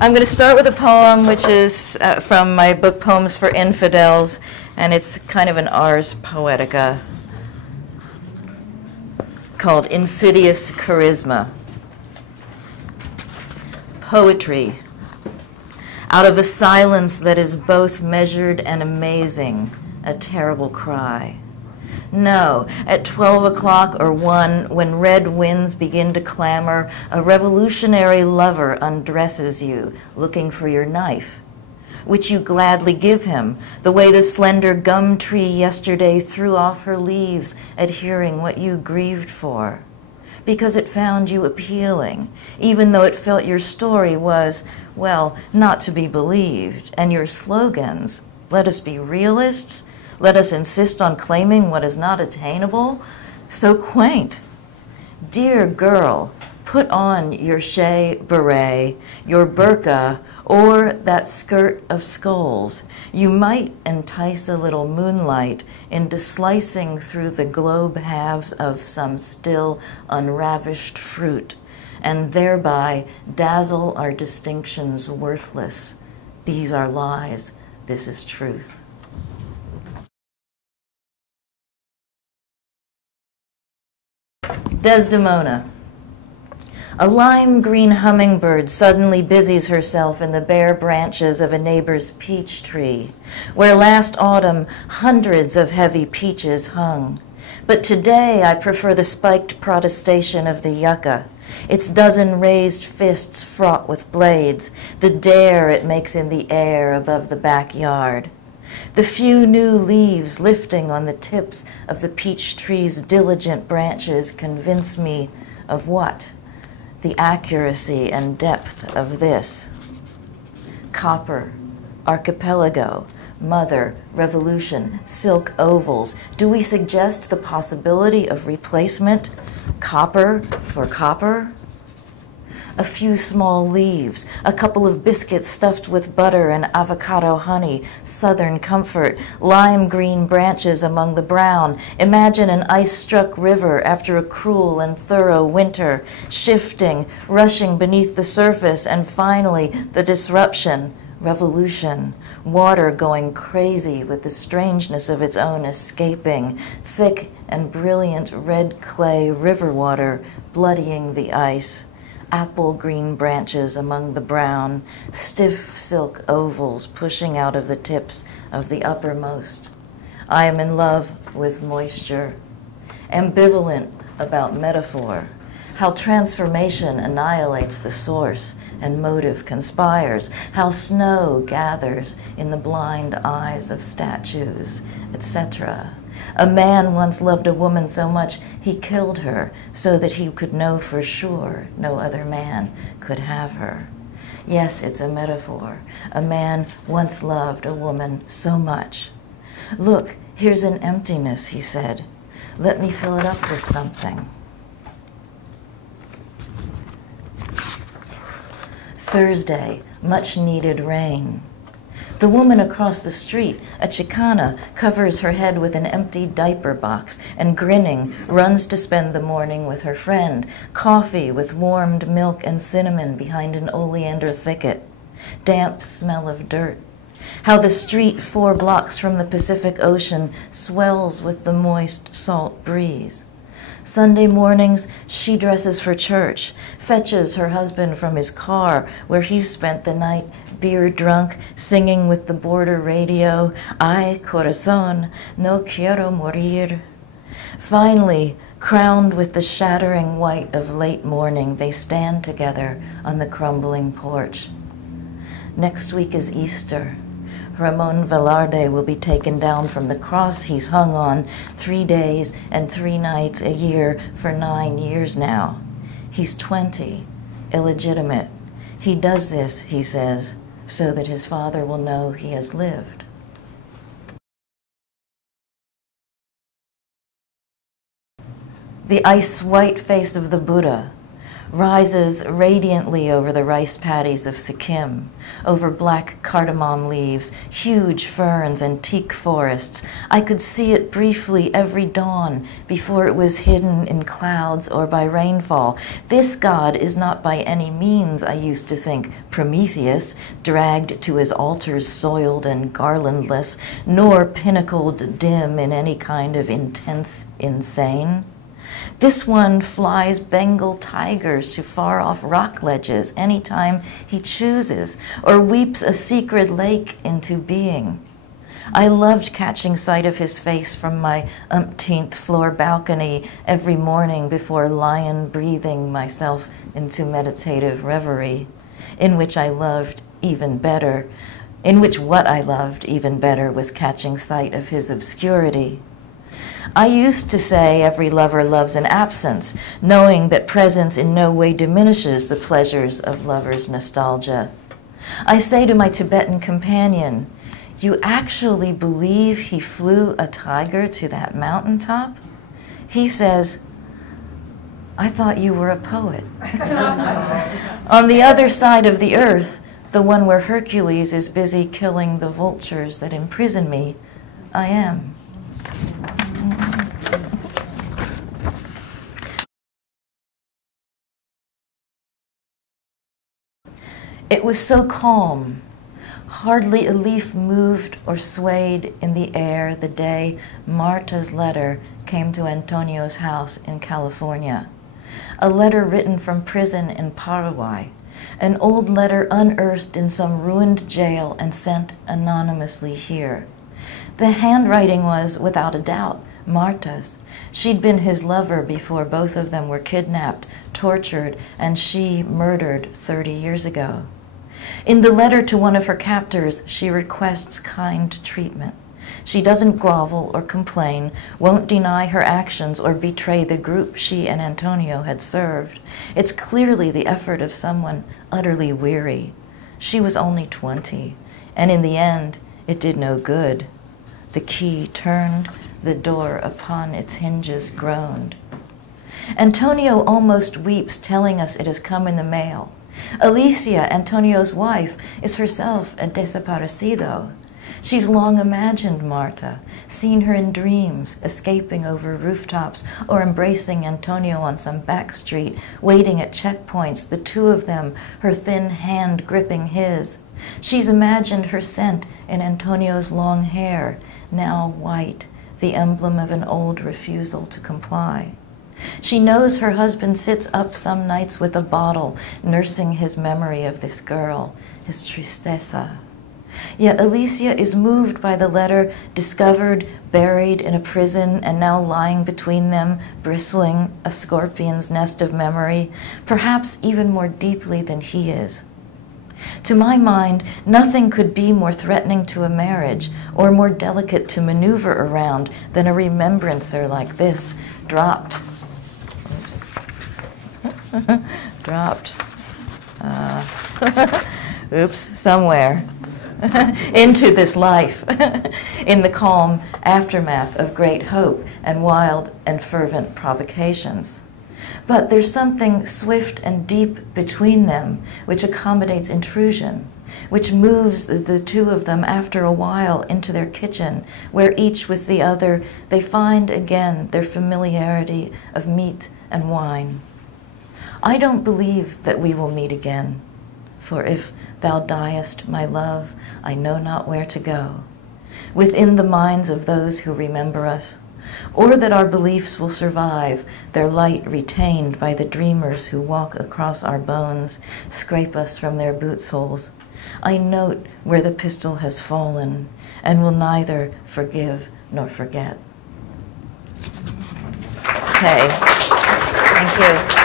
I'm going to start with a poem which is from my book Poems for Infidels, and it's kind of an ars poetica called Insidious Charisma. Poetry. Out of a silence that is both measured and amazing, a terrible cry. No, at 12 o'clock or 1, when red winds begin to clamor, a revolutionary lover undresses you, looking for your knife, which you gladly give him, the way the slender gum tree yesterday threw off her leaves at hearing what you grieved for, because it found you appealing, even though it felt your story was, well, not to be believed, and your slogans, let us be realists, let us insist on claiming what is not attainable, so quaint. Dear girl, put on your shea beret, your burqa, or that skirt of skulls. You might entice a little moonlight into slicing through the globe halves of some still unravished fruit, and thereby dazzle our distinctions worthless. These are lies, this is truth. Desdemona. A lime green hummingbird suddenly busies herself in the bare branches of a neighbor's peach tree, where last autumn hundreds of heavy peaches hung. But today I prefer the spiked protestation of the yucca, its dozen raised fists fraught with blades, the dare it makes in the air above the backyard. The few new leaves lifting on the tips of the peach tree's diligent branches convince me of what? The accuracy and depth of this. Copper, archipelago, mother, revolution, silk ovals. Do we suggest the possibility of replacement? Copper for copper? A few small leaves, a couple of biscuits stuffed with butter and avocado honey, southern comfort, lime green branches among the brown. Imagine an ice-struck river after a cruel and thorough winter, shifting, rushing beneath the surface, and finally the disruption, revolution, water going crazy with the strangeness of its own escaping, thick and brilliant red clay river water bloodying the ice. Apple green branches among the brown, stiff silk ovals pushing out of the tips of the uppermost. I am in love with moisture, ambivalent about metaphor, how transformation annihilates the source and motive conspires, how snow gathers in the blind eyes of statues, etc. A man once loved a woman so much he killed her so that he could know for sure no other man could have her. Yes, it's a metaphor. A man once loved a woman so much. Look, here's an emptiness, he said. Let me fill it up with something. Thursday, much needed rain. The woman across the street, a Chicana, covers her head with an empty diaper box and, grinning, runs to spend the morning with her friend, coffee with warmed milk and cinnamon behind an oleander thicket, damp smell of dirt. How the street 4 blocks from the Pacific Ocean swells with the moist, salt breeze. Sunday mornings, she dresses for church, fetches her husband from his car where he spent the night beer drunk, singing with the border radio, Ay, corazón, no quiero morir. Finally, crowned with the shattering white of late morning, they stand together on the crumbling porch. Next week is Easter. Ramon Velarde will be taken down from the cross he's hung on 3 days and 3 nights a year for 9 years now. He's 20, illegitimate. He does this, he says, so that his father will know he has lived. The ice-white face of the Buddha, rises radiantly over the rice paddies of Sikkim, over black cardamom leaves, huge ferns, and teak forests. I could see it briefly every dawn before it was hidden in clouds or by rainfall. This god is not by any means, I used to think, Prometheus, dragged to his altars soiled and garlandless, nor pinnacled dim in any kind of intense insane. This one flies Bengal tigers to far-off rock ledges anytime he chooses, or weeps a secret lake into being. I loved catching sight of his face from my umpteenth floor balcony every morning before lion-breathing myself into meditative reverie, in which what I loved even better was catching sight of his obscurity. I used to say every lover loves in absence, knowing that presence in no way diminishes the pleasures of lover's nostalgia. I say to my Tibetan companion, "You actually believe he flew a tiger to that mountaintop?" He says, "I thought you were a poet." On the other side of the earth, the one where Hercules is busy killing the vultures that imprison me, I am. It was so calm. Hardly a leaf moved or swayed in the air the day Marta's letter came to Antonio's house in California. A letter written from prison in Paraguay. An old letter unearthed in some ruined jail and sent anonymously here. The handwriting was, without a doubt, Marta's. She'd been his lover before both of them were kidnapped, tortured, and she murdered 30 years ago. In the letter to one of her captors, she requests kind treatment. She doesn't grovel or complain, won't deny her actions or betray the group she and Antonio had served. It's clearly the effort of someone utterly weary. She was only 20, and in the end, it did no good. The key turned, the door upon its hinges groaned. Antonio almost weeps, telling us it has come in the mail. Alicia, Antonio's wife, is herself a desaparecido. She's long imagined Marta, seen her in dreams, escaping over rooftops or embracing Antonio on some back street, waiting at checkpoints, the two of them, her thin hand gripping his. She's imagined her scent in Antonio's long hair, now white, the emblem of an old refusal to comply. She knows her husband sits up some nights with a bottle, nursing his memory of this girl, his tristeza. Yet Alicia is moved by the letter, discovered, buried in a prison, and now lying between them, bristling a scorpion's nest of memory, perhaps even more deeply than he is. To my mind, nothing could be more threatening to a marriage or more delicate to maneuver around than a remembrancer like this, dropped somewhere into this life in the calm aftermath of great hope and wild and fervent provocations. But there's something swift and deep between them which accommodates intrusion, which moves the two of them after a while into their kitchen, where each with the other they find again their familiarity of meat and wine. I don't believe that we will meet again, for if thou diest, my love, I know not where to go, within the minds of those who remember us, or that our beliefs will survive, their light retained by the dreamers who walk across our bones, scrape us from their boot soles. I note where the pistol has fallen, and will neither forgive nor forget. Okay, thank you.